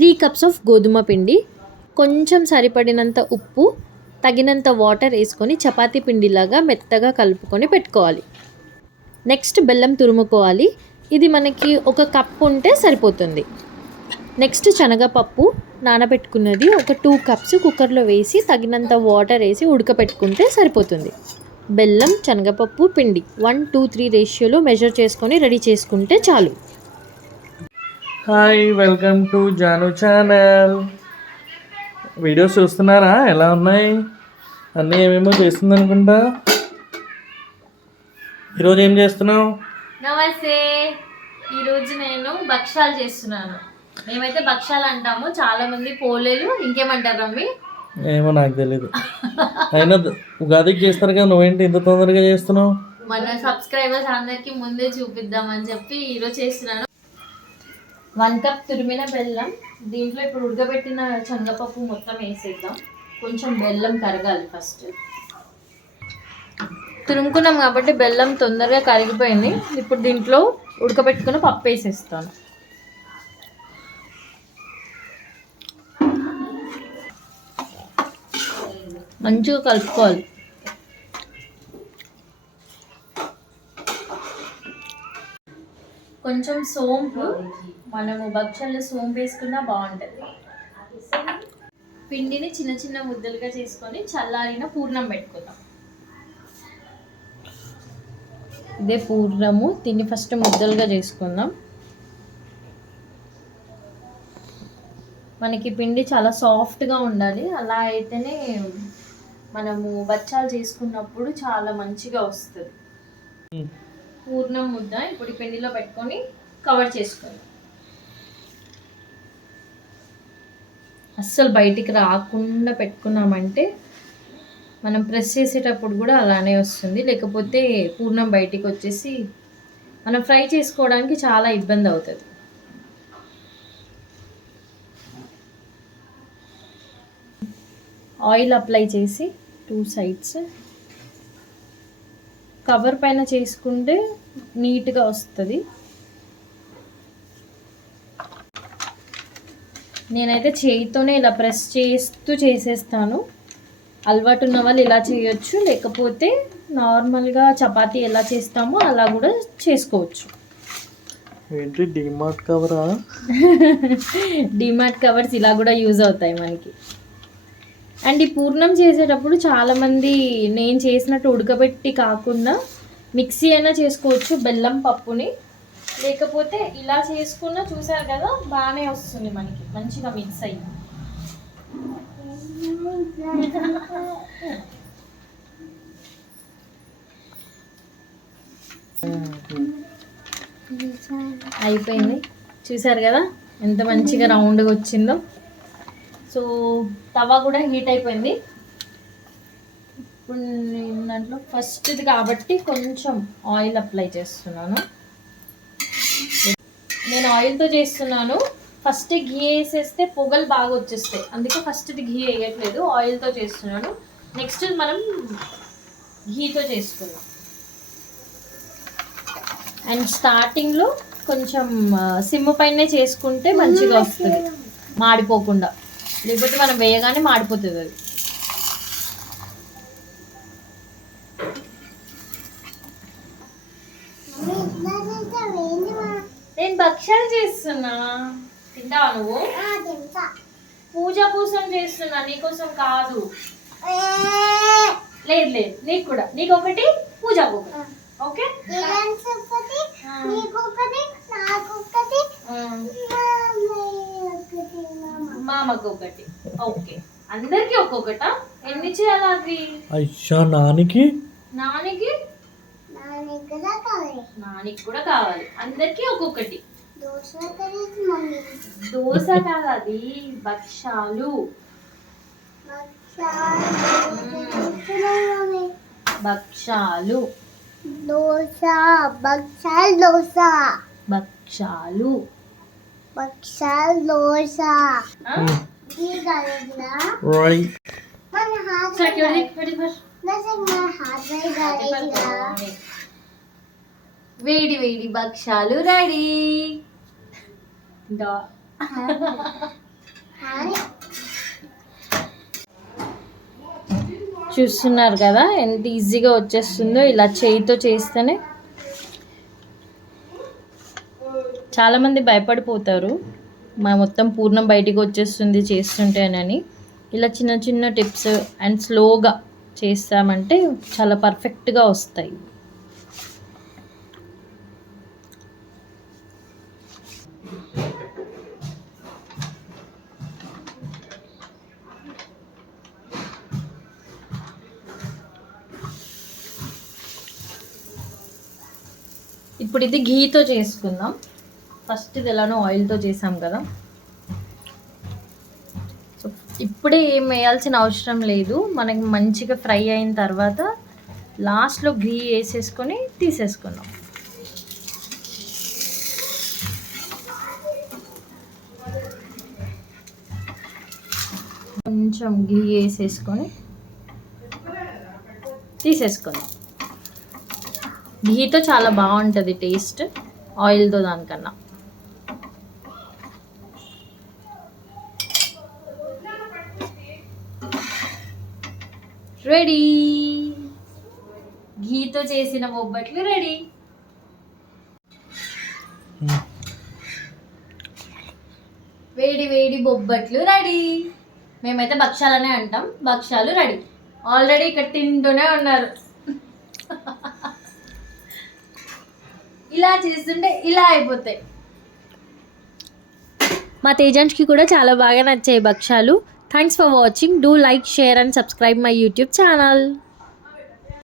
3 cups of గోధుమ పిండి, కొంచెం సరిపడినంత ఉప్పు, తగినంత వాటర్ వేసుకొని చపాతీ పిండిలాగా మెత్తగా కలుపుకొని పెట్టుకోవాలి. నెక్స్ట్ బెల్లం తురుముకోవాలి. ఇది మనకి 1 కప్ ఉంటే సరిపోతుంది. నెక్స్ట్ శనగపప్పు నానబెట్టుకున్నది ఒక 2 కప్స్ కుక్కర్లో వేసి తగినంత వాటర్ వేసి ఉడకపెట్టుకుంటే సరిపోతుంది. బెల్లం, శనగపప్పు, పిండి 1:3 రేషియోలో మెజర్ చేసుకొని రెడీ చేసుకుంటే చాలు. Hi, welcome to Janu channel. Videos చూస్తున్నారా? ఎలా ఉన్నాయి? అన్నీ ఏమేమో చేస్తుంది అనుకుంటా. ఈరోజు ఏం చేస్తున్నావు? నమస్తే. ఈరోజు నేను భక్షాలు చేస్తున్నాను. మేమైతే భక్షాలు అంటాము, చాలా మంది పోలేలు ఇంకేమంటారు మమ్మీ? ఏమో నాకు తెలీదు. అయినా ఉగాదికి చేస్తారు కదా, నువ్వేంటి ఇంత తొందరగా చేస్తున్నావు? మన సబ్స్క్రైబర్స్ అందరికి ముందే చూపిద్దామని చెప్పి ఈరోజు చేస్తున్నాను. 1 కప్ తురిమిన బెల్లం, దీంట్లో ఇప్పుడు ఉడకబెట్టిన శనగపప్పు మొత్తం వేసేద్దాం. కొంచెం బెల్లం కరగాలి ఫస్ట్. తురుముకున్నాం కాబట్టి బెల్లం తొందరగా కరిగిపోయింది. ఇప్పుడు దీంట్లో ఉడకబెట్టుకున్న పప్పు వేసేస్తాను. మంచిగా కలుపుకోవాలి. కొంచెం సోంపు, మనము భక్షాల్లో సోంపు వేసుకున్నా బాగుంటుంది. పిండిని చిన్న చిన్న ముద్దలుగా చేసుకొని చల్లారిన పూర్ణం పెట్టుకుందాం. ఇదే పూర్ణము, దీన్ని ఫస్ట్ ముద్దలుగా చేసుకుందాం. మనకి పిండి చాలా సాఫ్ట్గా ఉండాలి, అలా అయితేనే మనము బచ్చాలు చేసుకున్నప్పుడు చాలా మంచిగా వస్తుంది. పూర్ణం ముద్ద ఇప్పుడు పిండిలో పెట్టుకొని కవర్ చేసుకోవాలి. అస్సలు బయటికి రాకుండా పెట్టుకున్నామంటే మనం ప్రెస్ చేసేటప్పుడు కూడా అలానే వస్తుంది, లేకపోతే పూర్ణం బయటికి వచ్చేసి మనం ఫ్రై చేసుకోవడానికి చాలా ఇబ్బంది అవుతుంది. ఆయిల్ అప్లై చేసి 2 సైడ్స్ కవర్ పైన చేసుకుంటే నీట్గా వస్తుంది. నేనైతే చేయితోనే ఇలా ప్రెస్ చేస్తూ చేసేస్తాను. అలవాటు ఉన్న వాళ్ళు ఇలా చేయొచ్చు, లేకపోతే నార్మల్గా చపాతీ ఎలా చేస్తామో అలా కూడా చేసుకోవచ్చు. ఏంటి డిమార్ట్ కవరా? డిమార్ట్ కవర్స్ ఇలా కూడా యూజ్ అవుతాయి మనకి. అండ్ ఈ పూర్ణం చేసేటప్పుడు చాలామంది నేను చేసినట్టు ఉడకబెట్టి కాకుండా మిక్సీ అయినా చేసుకోవచ్చు బెల్లం పప్పుని, లేకపోతే ఇలా చేసుకున్నా చూసారు కదా బాగానే వస్తుంది మనకి, మంచిగా మిక్స్ అయ్యి. అయిపోయింది, చూసారు కదా ఎంత మంచిగా రౌండ్గా వచ్చిందో. సో తవా కూడా హీట్ అయిపోయింది. ఇప్పుడు నేను దాంట్లో ఫస్ట్ది కాబట్టి కొంచెం ఆయిల్ అప్లై చేస్తున్నాను. నేను ఆయిల్తో చేస్తున్నాను. ఫస్ట్ ఘీ వేసేస్తే పొగలు బాగా వచ్చేస్తాయి, అందుకే ఫస్ట్ది ఘీ వేయట్లేదు, ఆయిల్తో చేస్తున్నాను. నెక్స్ట్ మనం ఘీతో చేసుకున్నాం. అండ్ స్టార్టింగ్లో కొంచెం సిమ్ పైనే చేసుకుంటే మంచిగా వస్తుంది, మాడిపోకుండా. లేకపోతే మనం వేయగానే మాడిపోతుంది అది. నేను భక్షాలు చేస్తున్నా, తింటావా నువ్వు? పూజ కోసం చేస్తున్నా, నీకోసం కాదు. లేదు లేదు, నీకు కూడా, నీకు ఒకటి, పూజకు ఒకటి. ఓకే, మామకు ఒకటి. ఓకే, అందరికి ఒక్కొక్కట. ఎన్ని చేయాలి అది? అయ్యా, నానికి నానికి కూడా కావాలి. అందరికి ఒక్కొక్కటి. దోశ కాదు అది, భక్షాలు. భక్షాలు దోశ, భక్షాలు దోశ, భక్షాలు భక్షాలు దోశ. వేడి వేడి భక్షాలు రెడీ. చూస్తున్నారు కదా ఎంత ఈజీగా వచ్చేస్తుందో ఇలా చేయితో చేస్తేనే. చాలామంది భయపడిపోతారు మా మొత్తం పూర్ణం బయటికి వచ్చేస్తుంది చేస్తుంటేనని. ఇలా చిన్న చిన్న టిప్స్ అండ్ స్లోగా చేస్తామంటే చాలా పర్ఫెక్ట్గా వస్తాయి. ఇప్పుడు ఇది ఘీతో చేసుకుందాం. ఫస్ట్ ఇది ఎలానో ఆయిల్తో చేసాం కదా, సో ఇప్పుడే ఏం వేయాల్సిన అవసరం లేదు. మనకి మంచిగా ఫ్రై అయిన తర్వాత లాస్ట్లో ఘీ వేసేసుకొని తీసేసుకుందాం. కొంచెం ఘీ వేసేసుకొని తీసేసుకుందాం. ఘీతో చాలా బాగుంటుంది టేస్ట్ ఆయిల్తో దానికన్నా. రెడీ, ఘీతో చేసిన బొబ్బట్లు రెడీ. వేడి వేడి బొబ్బట్లు రెడీ. మేమైతే భక్షాలనే అంటాం. భక్షాలు రెడీ. ఆల్రెడీ ఇక్కడ తింటూనే ఉన్నారు. ఇలా చేస్తుంటే ఇలా అయిపోతాయి. మా తేజాన్స్కి కూడా చాలా బాగా నచ్చాయి భక్షాలు. Thanks for watching. Do like, share and subscribe my YouTube channel.